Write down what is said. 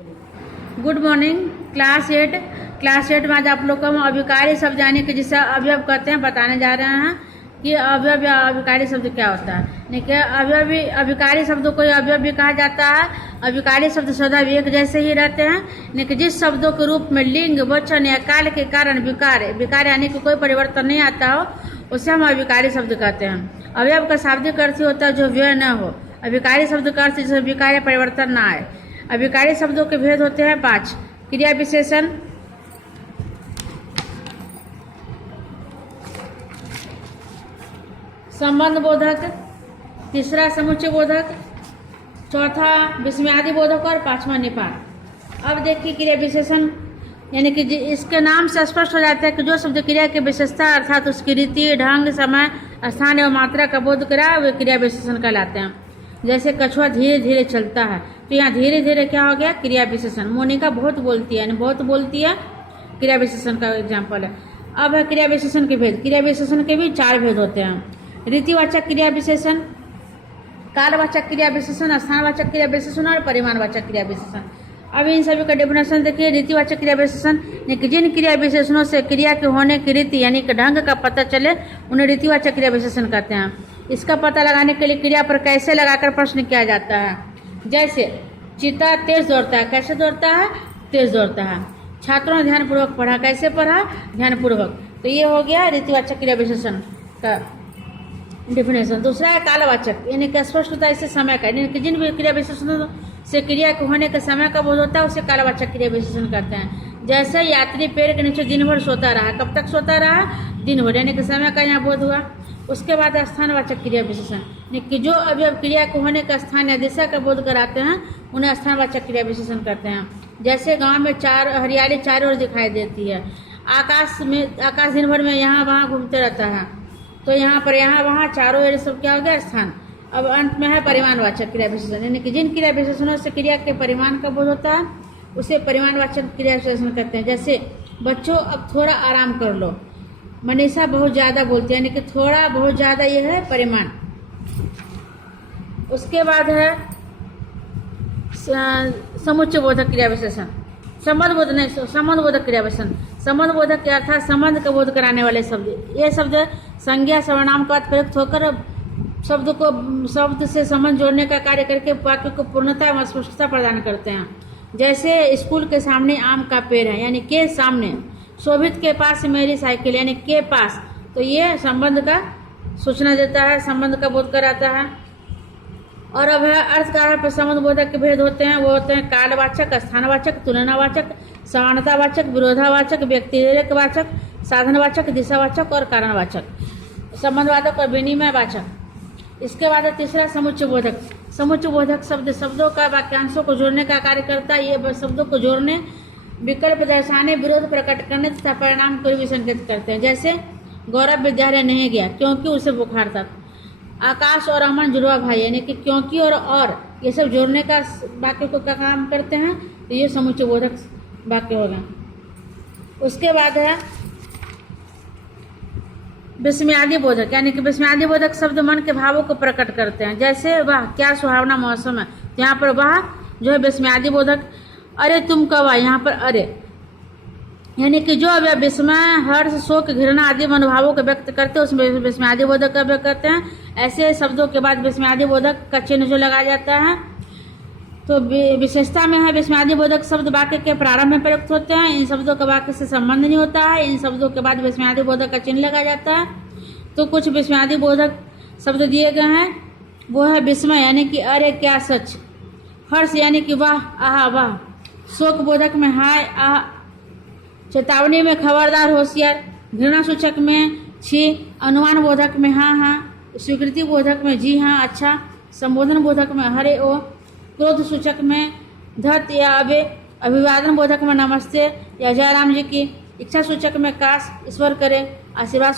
Good morning class 8 में आज आप लोग को हम अभिकारी शब्द यानी कि जिसे अवयव कहते हैं बताने जा रहे हैं कि अवयव या अभिकारी शब्द क्या होता है। देखिए अभिकारी शब्दों को अवयव भी कहा जाता है। अभिकारी शब्द सदा एक जैसे ही रहते हैं, लेकिन जिस शब्दों के रूप में लिंग वचन या काल के कारण विकार यानी कि कोई परिवर्तन नहीं आता हो उसे हम अभिकारी शब्द कहते हैं। अवयव का शाब्दिक अर्थ होता है जो व्यय न हो। अभिकारी शब्द का अर्थ जिसमें विकार या परिवर्तन न आए। अभिकारी शब्दों के भेद होते हैं 5। क्रिया विशेषण, संबंध बोधक, तीसरा समुच्चय बोधक, चौथा विस्मयादि बोधक और 5वां निपात। अब देखिए क्रिया विशेषण यानी कि इसके नाम से स्पष्ट हो जाता है कि जो शब्द क्रिया की विशेषता अर्थात उसकी रीति ढंग समय स्थान एवं मात्रा का बोध करा वे क्रिया विशेषण कहलाते हैं। जैसे कछुआ धीरे धीरे चलता है, तो यहाँ धीरे धीरे क्या हो गया, क्रिया विशेषण। मोनिका बहुत बोलती है यानी बहुत बोलती है, क्रिया विशेषण का एग्जाम्पल है। अब है क्रिया विशेषण के भेद। क्रिया विशेषण के भी 4 भेद होते हैं। रीतिवाचक क्रिया विशेषण, कालवाचक क्रिया विशेषण, स्थानवाचक क्रिया विशेषण और परिमाणवाचक क्रिया विशेषण। अब इन सभी का डेफिनेशन देखिए। रीतिवाचक क्रिया विशेषण जिन क्रिया विशेषणों से क्रिया के होने की रीति यानी कि ढंग का पता चले उन्हें रीतिवाचक क्रिया विशेषण कहते हैं। इसका पता लगाने के लिए क्रिया पर कैसे लगाकर प्रश्न किया जाता है। जैसे चीता तेज दौड़ता है, कैसे दौड़ता है, तेज दौड़ता है। छात्रों ने ध्यानपूर्वक पढ़ा, कैसे पढ़ा, ध्यानपूर्वक। तो ये हो गया रीतिवाचक क्रिया विशेषण का डेफिनेशन। दूसरा है कालवाचक यानी कि स्पष्ट होता है इससे समय का, यानी कि जिन भी क्रिया विशेषणों से क्रिया के होने के समय का बोध होता है उसे कालवाचक क्रिया विशेषण करते हैं। जैसे यात्री पेड़ के नीचे दिन भर सोता रहा, कब तक सोता रहा, दिन भर, यानी कि समय का यहाँ बोध हुआ। उसके बाद स्थानवाचक क्रिया विशेषण कि जो अवयव क्रिया को होने का स्थान या दिशा का बोध कराते हैं उन्हें स्थानवाचक क्रिया विशेषण करते हैं। जैसे गांव में हरियाली चारों ओर दिखाई देती है, आकाश दिन भर में यहाँ वहाँ घूमते रहता है, तो यहाँ पर यहाँ वहाँ चारों ओर सब क्या हो गया, स्थान। अब अंत में है परिमाणवाचक क्रिया विशेषण यानी कि जिन क्रिया विशेषणों से क्रिया के परिमाण का बोध होता है उसे परिमाणवाचक क्रिया विशेषण कहते हैं। जैसे बच्चों अब थोड़ा आराम कर लो, मनीषा बहुत ज़्यादा बोलती है, यानी कि थोड़ा बहुत ज़्यादा ये है परिमाण। उसके बाद है समुच्चय बोधक क्रिया विशेषण, संबंध बोधक क्रिया विशेषण। संबंध बोधक के अर्थात संबंध का बोध कराने वाले शब्द। ये शब्द संज्ञा सर्वनाम का प्रयुक्त होकर शब्द से संबंध जोड़ने का कार्य करके वाक्य को पूर्णता एवं स्पष्टता प्रदान करते हैं। जैसे स्कूल के सामने आम का पेड़ है, यानी के सामने। शोभित के पास मेरी साइकिल यानी के पास, तो ये संबंध का सूचना देता है, संबंध का बोध कराता है। और अब है अर्थ का है संबंध बोधक के भेद होते हैं। वो होते हैं कालवाचक, स्थानवाचक, तुलनावाचक, समानतावाचक, विरोधावाचक, व्यतिरेकवाचक, साधनवाचक, दिशावाचक और कारणवाचक, संबंधवाचक और विनिमयवाचक। इसके बाद है तीसरा समुच्चय बोधक। समुच्चय बोधक शब्द शब्दों का वाक्यांशों को जोड़ने का कार्य करता है। ये शब्दों को जोड़ने, विकल्प दर्शाने, विरोध प्रकट करने तथा परिणाम को भी संकेत करते हैं। जैसे गौरव विद्यालय नहीं गया क्योंकि उसे बुखार था। आकाश और अमन जुड़वा भाई यानी कि क्योंकि और ये सब जोड़ने का वाक्य को क्या काम करते हैं, तो ये समुच्चय बोधक वाक्य होगा। उसके बाद है विस्मयादि बोधक यानी कि विस्मयादि बोधक शब्द मन के भावों को प्रकट करते हैं। जैसे वाह क्या सुहावना मौसम है, यहाँ पर वाह जो है विस्मयादि बोधक। अरे तुम कब आए, यहाँ पर अरे, यानी कि जो अवयव विस्मय, हर्ष, शोक, घृणा आदि मनोभावों को व्यक्त करते हैं उसमें विस्मयादि बोधक का व्यक्त करते हैं। ऐसे शब्दों के बाद विस्मयादि बोधक का चिन्ह जो लगाया जाता है। तो विशेषता में है विस्मयादि बोधक शब्द वाक्य के प्रारंभ में प्रयुक्त होते हैं। इन शब्दों का वाक्य से संबंध नहीं होता है। इन शब्दों के बाद विस्मयादि बोधक का चिन्ह लगाया जाता है। तो कुछ विस्मयादि बोधक शब्द दिए गए हैं। वो है विस्मय यानी कि अरे क्या सच, हर्ष यानी कि वाह आहा वाह, शोक बोधक में हाय आह, चेतावनी में खबरदार होशियार, घृणा सूचक में छी, अनुमान बोधक में हाँ हाँ, स्वीकृति बोधक में जी हाँ अच्छा, संबोधन बोधक में हरे ओ, क्रोध सूचक में धत या अबे, अभिवादन बोधक में नमस्ते या जयराम जी की, इच्छा सूचक में काश ईश्वर करे, आशीर्वाद